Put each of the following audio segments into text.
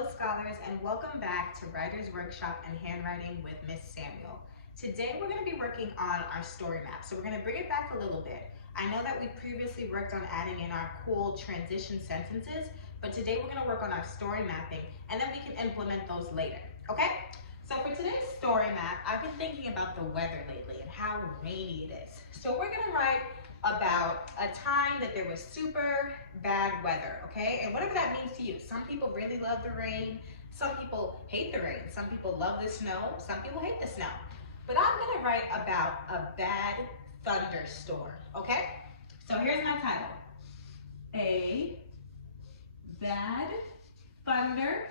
Hello scholars, and welcome back to Writer's Workshop and Handwriting with Miss Samuel. Today we're going to be working on our story map. So we're going to bring it back a little bit. I know that we previously worked on adding in our cool transition sentences, but today we're going to work on our story mapping and then we can implement those later, okay? So for today's story map, I've been thinking about the weather lately and how rainy it is. So we're going to write about a time that there was super bad weather, okay? And whatever that means to you. Some people really love the rain. Some people hate the rain. Some people love the snow. Some people hate the snow. But I'm gonna write about a bad thunderstorm, okay? So here's my title. A bad thunderstorm.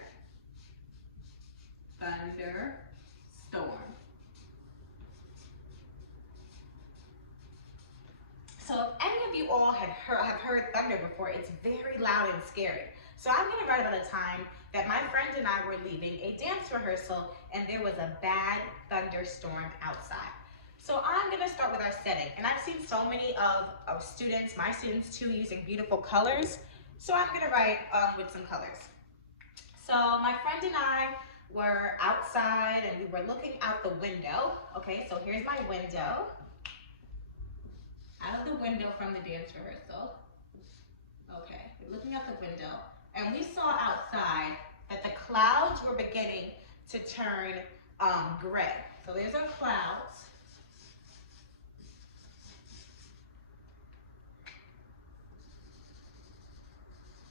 So if any of you all have heard thunder before, it's very loud and scary. So I'm going to write about a time that my friend and I were leaving a dance rehearsal and there was a bad thunderstorm outside. So I'm going to start with our setting. And I've seen so many of students, my students too, using beautiful colors. So I'm going to write with some colors. So my friend and I were outside and we were looking out the window. Okay, so here's my window. Out of the window from the dance rehearsal. Okay, we're looking out the window, and we saw outside that the clouds were beginning to turn gray. So there's our clouds.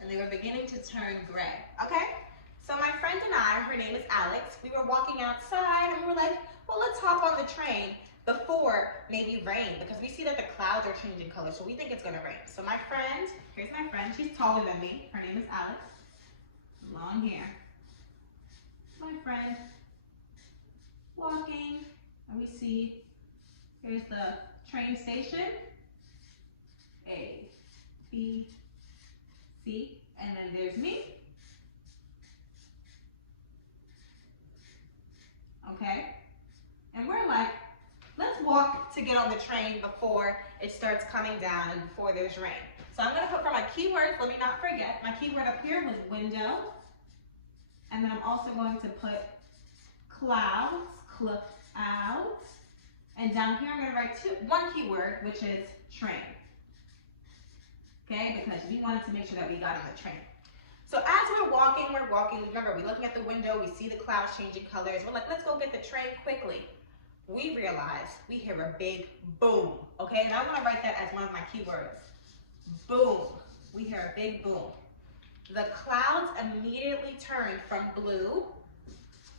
And they were beginning to turn gray, okay? So my friend and I, her name is Alex, we were walking outside and we were like, well, let's hop on the train before maybe rain, because we see that the clouds are changing color, so we think it's gonna rain. So my friend, here's my friend, she's taller than me. Her name is Alex, long hair. My friend, walking, and we see, here's the train station, A, B, C, and then there's me. Okay, and we're like, let's walk to get on the train before it starts coming down and before there's rain. So I'm gonna put for my keywords, let me not forget, my keyword up here was window. And then I'm also going to put clouds, clouds. And down here I'm gonna write one keyword, which is train. Okay, because we wanted to make sure that we got on the train. So as we're walking, remember, we're looking at the window, we see the clouds changing colors. We're like, let's go get the train quickly. We realize we hear a big boom, okay? And I want to write that as one of my keywords. Boom. We hear a big boom. The clouds immediately turned from blue.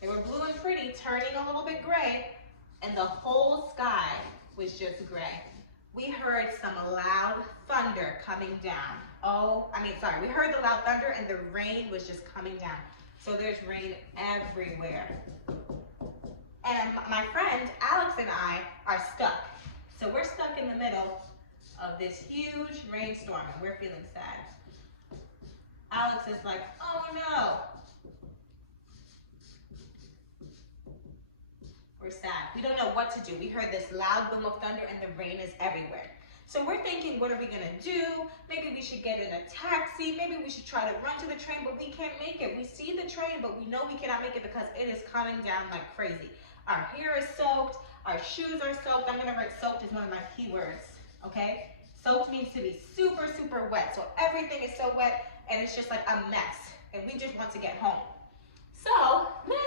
They were blue and pretty, turning a little bit gray, and the whole sky was just gray. We heard some loud thunder coming down. We heard the loud thunder and the rain was just coming down. So there's rain everywhere. And my friend, Alex, and I are stuck. So we're stuck in the middle of this huge rainstorm and we're feeling sad. Alex is like, oh no. We're sad. We don't know what to do. We heard this loud boom of thunder and the rain is everywhere. So we're thinking, what are we gonna do? Maybe we should get in a taxi. Maybe we should try to run to the train, but we can't make it. We see the train, but we know we cannot make it because it is coming down like crazy. Our hair is soaked, our shoes are soaked. I'm gonna write soaked as one of my keywords, okay? Soaked means to be super, super wet. So everything is so wet and it's just like a mess and we just want to get home. So then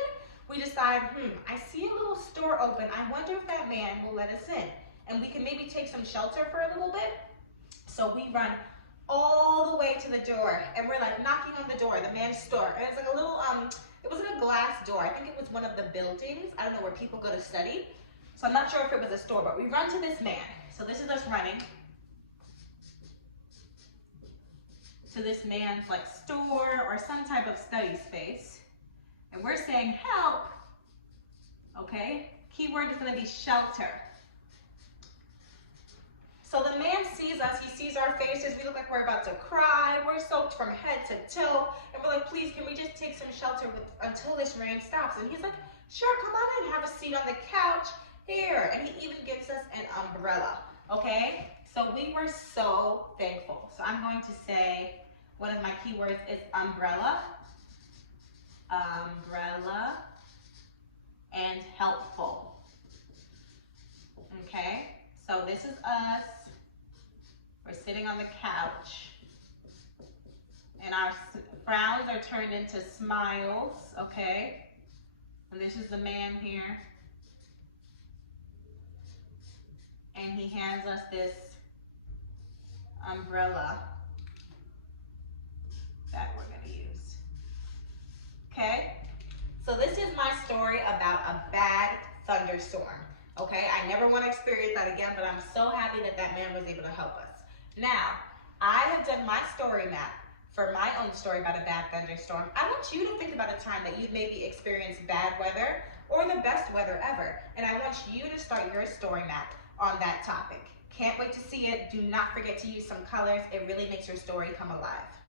we decide, I see a little store open. I wonder if that man will let us in and we can maybe take some shelter for a little bit. So we run all the way to the door and we're like knocking on the door, the man's store. And it's like a little, it wasn't a glass door. I think it was one of the buildings. I don't know, where people go to study. So I'm not sure if it was a store, but we run to this man. So this is us running to this man's like store or some type of study space. And we're saying help, okay? Keyword is gonna be shelter. So the man sees us, he sees our faces, we look like we're about to cry, we're soaked from head to toe, and we're like, please, can we just take some shelter until this rain stops? And he's like, sure, come on in, have a seat on the couch, here. And he even gives us an umbrella, okay? So we were so thankful. So I'm going to say, one of my keywords is umbrella. sitting on the couch. And our frowns are turned into smiles, okay? And this is the man here. And he hands us this umbrella that we're gonna use. Okay? So this is my story about a bad thunderstorm. Okay? I never want to experience that again, but I'm so happy that that man was able to help us. Now, I have done my story map for my own story about a bad thunderstorm. I want you to think about a time that you've maybe experienced bad weather or the best weather ever. And I want you to start your story map on that topic. Can't wait to see it. Do not forget to use some colors. It really makes your story come alive.